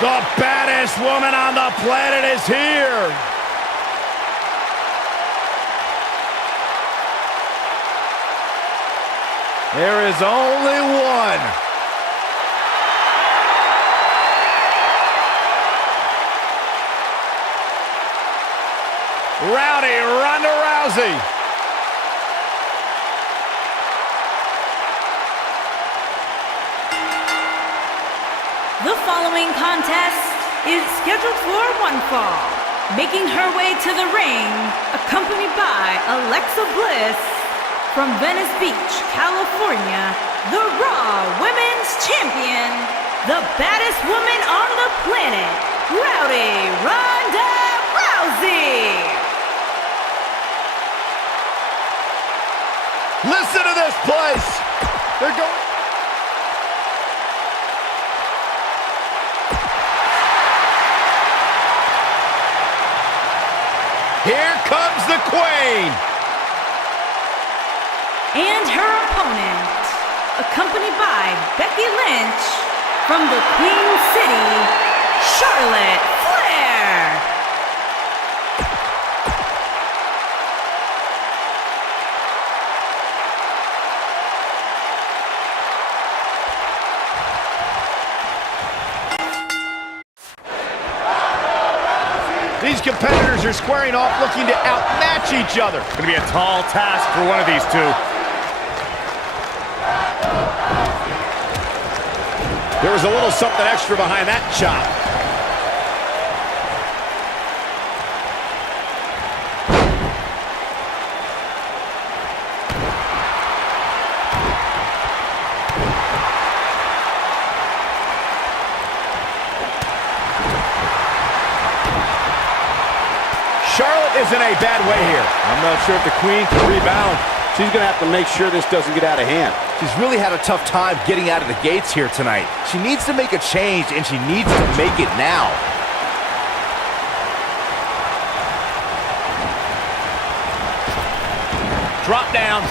The baddest woman on the planet is here. There is only one. Ronda Rousey. The following contest is scheduled for one fall. Making her way to the ring, accompanied by Alexa Bliss, from Venice Beach, California, the Raw Women's Champion, the baddest woman on the planet, Ronda Rousey. Listen to this place. They're going. Here comes the Queen. And her opponent, accompanied by Becky Lynch, from the Queen City, Charlotte Flair. These competitors are squaring off, looking to outmatch each other. It's going to be a tall task for one of these two. There was a little something extra behind that chop. Charlotte is in a bad way here. I'm not sure if the Queen can rebound. She's going to have to make sure this doesn't get out of hand. She's really had a tough time getting out of the gates here tonight. She needs to make a change, and she needs to make it now. Drop down.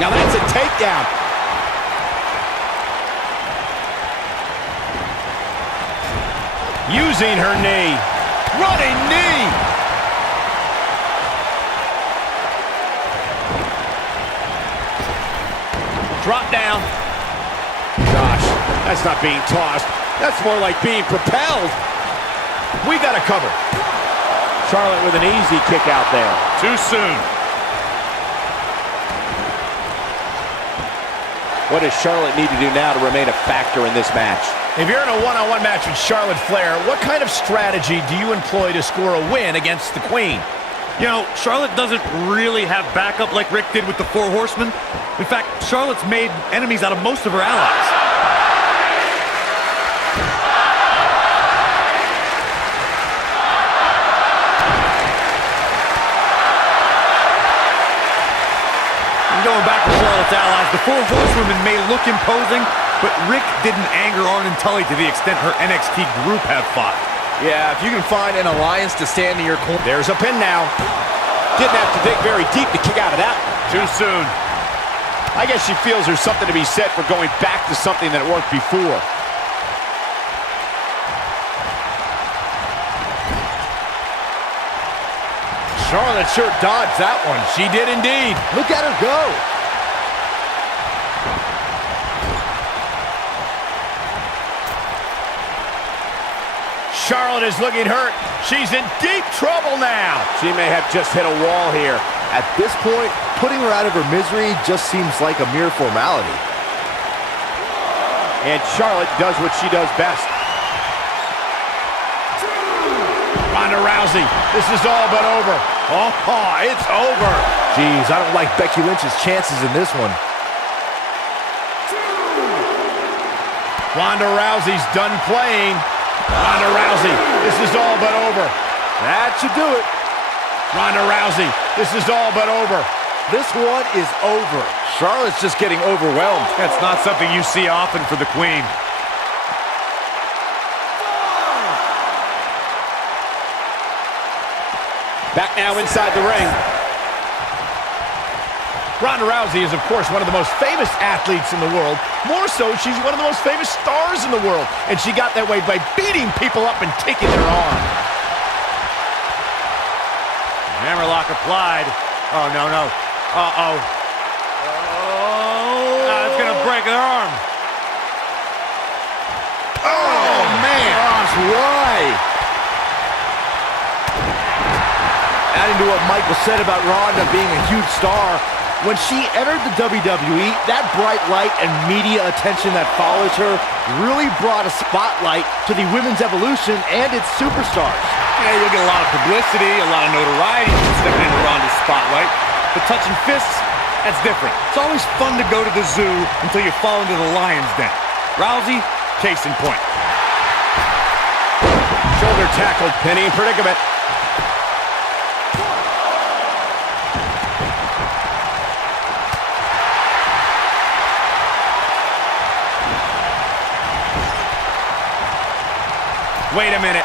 Now that's a takedown. Using her knee. Running knee. Drop down. Gosh, that's not being tossed. That's more like being propelled. We got to cover. Charlotte with an easy kick out there. Too soon. What does Charlotte need to do now to remain a factor in this match? If you're in a one-on-one match with Charlotte Flair, what kind of strategy do you employ to score a win against the Queen? You know, Charlotte doesn't really have backup like Rick did with the Four Horsemen. In fact, Charlotte's made enemies out of most of her allies. And going back to Charlotte's allies, the Four Horsewomen may look imposing, but Rick didn't anger Arn and Tully to the extent her NXT group have fought. Yeah, if you can find an alliance to stand in your corner. There's a pin now. Didn't have to dig very deep to kick out of that. Too soon. I guess she feels there's something to be said for going back to something that worked before. Charlotte sure dodged that one. She did indeed. Look at her go. Charlotte is looking hurt. She's in deep trouble now. She may have just hit a wall here. At this point, putting her out of her misery just seems like a mere formality. And Charlotte does what she does best. Ronda Rousey, this is all but over. Oh, it's over. Jeez, I don't like Becky Lynch's chances in this one. Ronda Rousey's done playing. Ronda Rousey, this is all but over. That should do it. Ronda Rousey, this is all but over. This one is over. Charlotte's just getting overwhelmed. That's not something you see often for the Queen. Back now inside the ring. Ronda Rousey is, of course, one of the most famous athletes in the world. More so, she's one of the most famous stars in the world. And she got that way by beating people up and taking their arm. Hammerlock applied. Oh, no, no. Uh-oh. It's going to break her arm. Oh, man. Gosh, why? Adding to what Michael said about Ronda being a huge star, when she entered the WWE, that bright light and media attention that follows her really brought a spotlight to the women's evolution and its superstars. Yeah, you'll get a lot of publicity, a lot of notoriety stepping into Ronda's spotlight. But touching fists, that's different. It's always fun to go to the zoo until you fall into the lion's den. Rousey, case in point. Shoulder tackled, Penny in predicament. Wait a minute.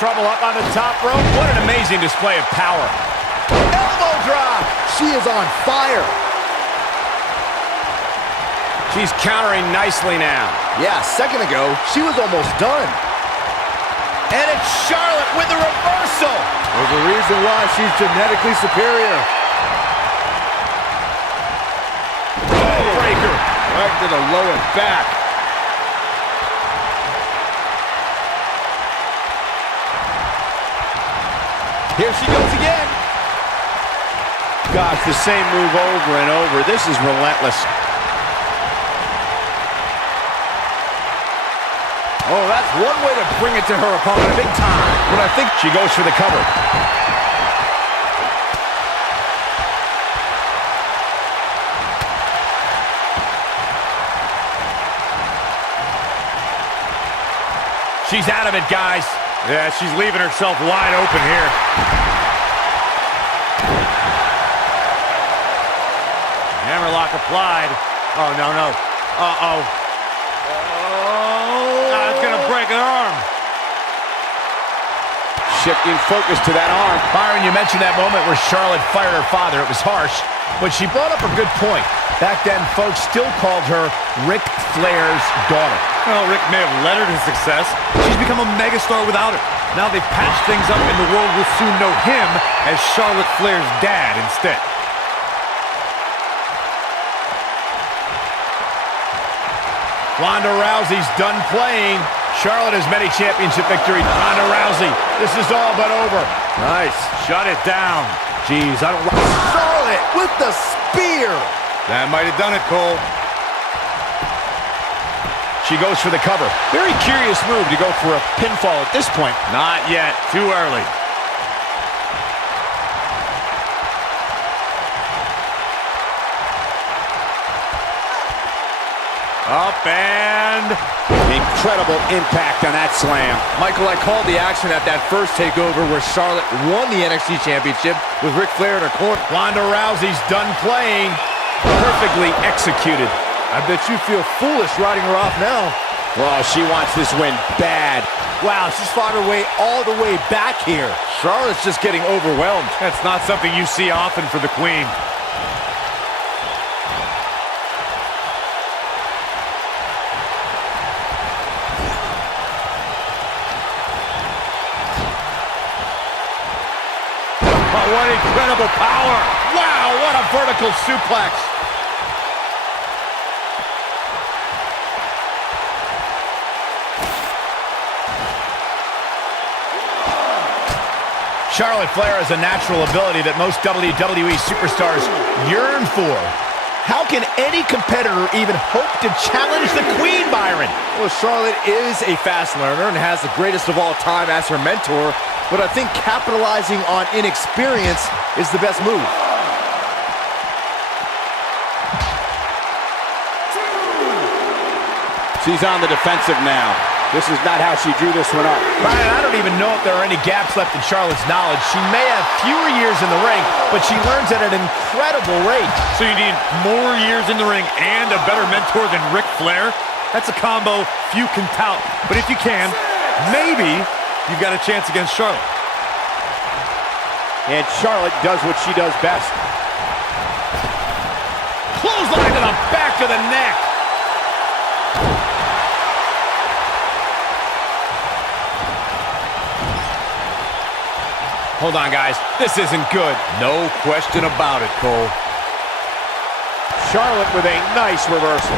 Trouble up on the top rope. What an amazing display of power. Elbow drop! She is on fire. She's countering nicely now. Yeah, a second ago, she was almost done. And it's Charlotte with the reversal. There's a reason why she's genetically superior. Breaker. Right to the lower back. Here she goes again. Gosh, the same move over and over. This is relentless. Oh, that's one way to bring it to her opponent big time. But I think she goes for the cover. She's out of it, guys. Yeah, she's leaving herself wide open here. Hammerlock applied. Oh, no, no. Uh-oh. It's going to break her arm. Shifting focus to that arm. Byron, you mentioned that moment where Charlotte fired her father. It was harsh, but she brought up a good point. Back then, folks still called her Ric Flair's daughter. Well, Rick may have led her to success. She's become a megastar without her. Now they've patched things up and the world will soon know him as Charlotte Flair's dad instead. Ronda Rousey's done playing. Charlotte has many championship victories. Ronda Rousey, this is all but over. Nice. Shut it down. Jeez, I don't... Charlotte with the spear. That might have done it, Cole. She goes for the cover. Very curious move to go for a pinfall at this point. Not yet. Too early. Up and... Incredible impact on that slam. Michael, I called the action at that first takeover where Charlotte won the NXT Championship with Ric Flair in her corner. Ronda Rousey's done playing. Perfectly executed. I bet you feel foolish riding her off now. Well, she wants this win bad. Wow, she's fought her way all the way back here. Charlotte's just getting overwhelmed. That's not something you see often for the Queen. Oh, what incredible power! Wow, what a vertical suplex. Charlotte Flair has a natural ability that most WWE superstars yearn for. How can any competitor even hope to challenge the Queen, Byron? Well, Charlotte is a fast learner and has the greatest of all time as her mentor, but I think capitalizing on inexperience is the best move. She's on the defensive now. This is not how she drew this one up. Brian, I don't even know if there are any gaps left in Charlotte's knowledge. She may have fewer years in the ring, but she learns at an incredible rate. So you need more years in the ring and a better mentor than Ric Flair? That's a combo few can tout. But if you can, maybe you've got a chance against Charlotte. And Charlotte does what she does best. Clothesline to the back of the neck. Hold on, guys. This isn't good. No question about it, Cole. Charlotte with a nice reversal.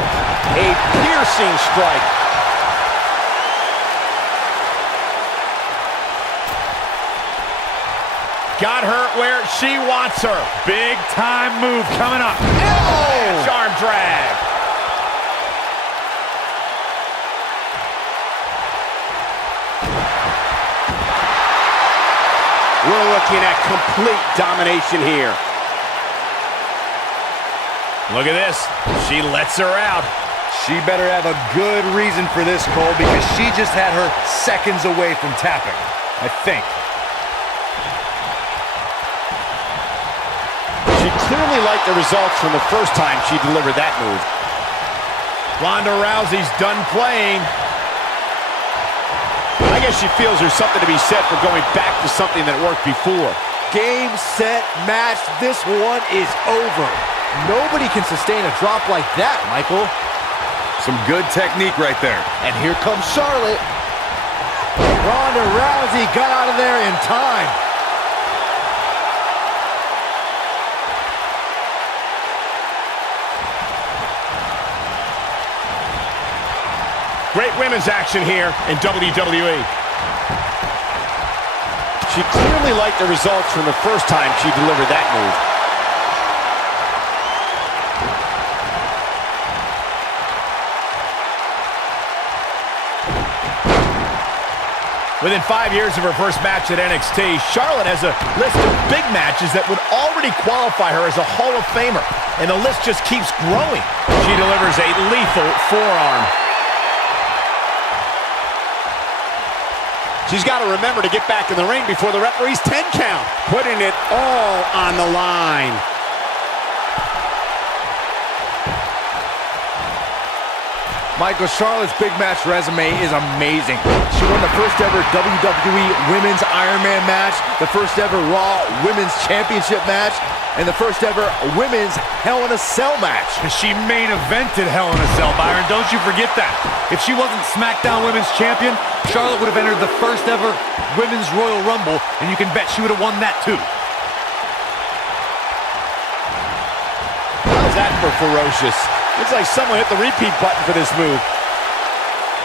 A piercing strike. Got her where she wants her. Big time move coming up. Oh! Arm drag. We're looking at complete domination here. Look at this. She lets her out. She better have a good reason for this, Cole, because she just had her seconds away from tapping, I think. She clearly liked the results from the first time she delivered that move. Ronda Rousey's done playing. I guess she feels there's something to be said for going back to something that worked before. Game, set, match. This one is over. Nobody can sustain a drop like that, Michael. Some good technique right there. And here comes Charlotte. Ronda Rousey got out of there in time. Great women's action here in WWE. She clearly liked the results from the first time she delivered that move. Within 5 years of her first match at NXT, Charlotte has a list of big matches that would already qualify her as a Hall of Famer, and the list just keeps growing. She delivers a lethal forearm. She's got to remember to get back in the ring before the referee's 10 count. Putting it all on the line. Michael, Charlotte's big match resume is amazing. She won the first ever WWE Women's Iron Man match, the first ever Raw Women's Championship match, and the first ever Women's Hell in a Cell match. She main evented Hell in a Cell, Byron. Don't you forget that. If she wasn't SmackDown Women's Champion, Charlotte would have entered the first ever Women's Royal Rumble, and you can bet she would have won that too. How's that for ferocious? Looks like someone hit the repeat button for this move.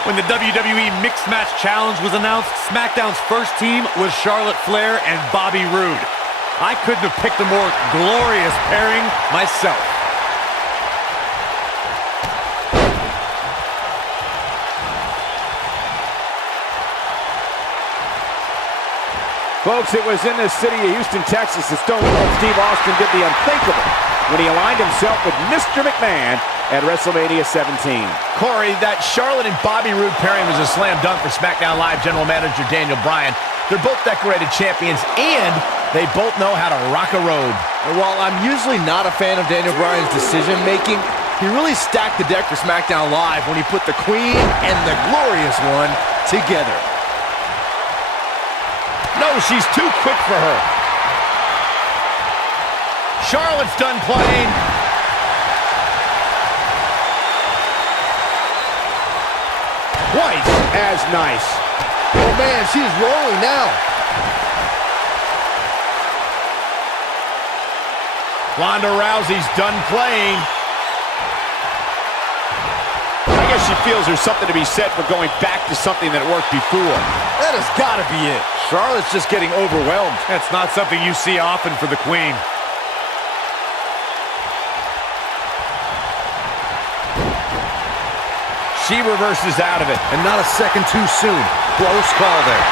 When the WWE Mixed Match Challenge was announced, SmackDown's first team was Charlotte Flair and Bobby Roode. I couldn't have picked a more glorious pairing myself. Folks, it was in the city of Houston, Texas that Stone Cold Steve Austin did the unthinkable when he aligned himself with Mr. McMahon at WrestleMania 17. Corey, that Charlotte and Bobby Roode pairing was a slam dunk for SmackDown Live General Manager Daniel Bryan. They're both decorated champions, and they both know how to rock a robe. And while I'm usually not a fan of Daniel Bryan's decision-making, he really stacked the deck for SmackDown Live when he put the Queen and the Glorious One together. No, she's too quick for her. Charlotte's done playing. Twice as nice. Oh man, she's rolling now. Ronda Rousey's done playing. I guess she feels there's something to be said for going back to something that worked before. That has got to be it. Charlotte's just getting overwhelmed. That's not something you see often for the Queen. She reverses out of it. And not a second too soon. Close call there.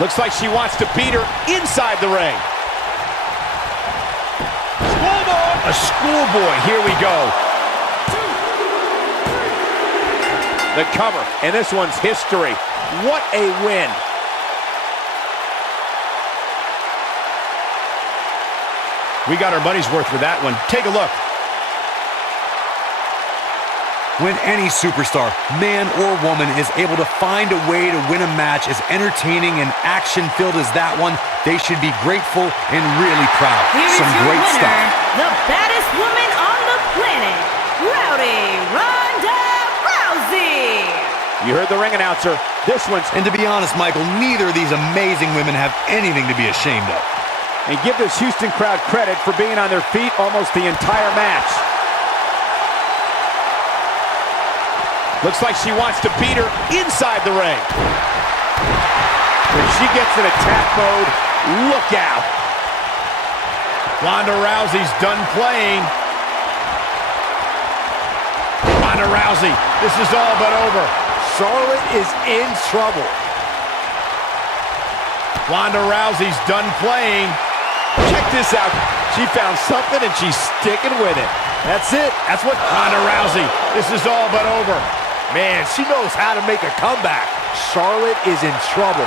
Looks like she wants to beat her inside the ring. Schoolboy! A schoolboy. Here we go. The cover. And this one's history. What a win. We got our money's worth with that one. Take a look. When any superstar, man or woman, is able to find a way to win a match as entertaining and action-filled as that one, they should be grateful and really proud. Here is Some your great winner, stuff. the baddest woman on the planet, Ronda Rousey. You heard the ring announcer. This one's... And to be honest, Michael, neither of these amazing women have anything to be ashamed of. And give this Houston crowd credit for being on their feet almost the entire match. Looks like she wants to beat her inside the ring. When she gets in attack mode, look out. Ronda Rousey's done playing. Ronda Rousey, this is all but over. Charlotte is in trouble. Ronda Rousey's done playing. Check this out. She found something and she's sticking with it. That's it. That's what Ronda Rousey. This is all but over. Man, she knows how to make a comeback. Charlotte is in trouble.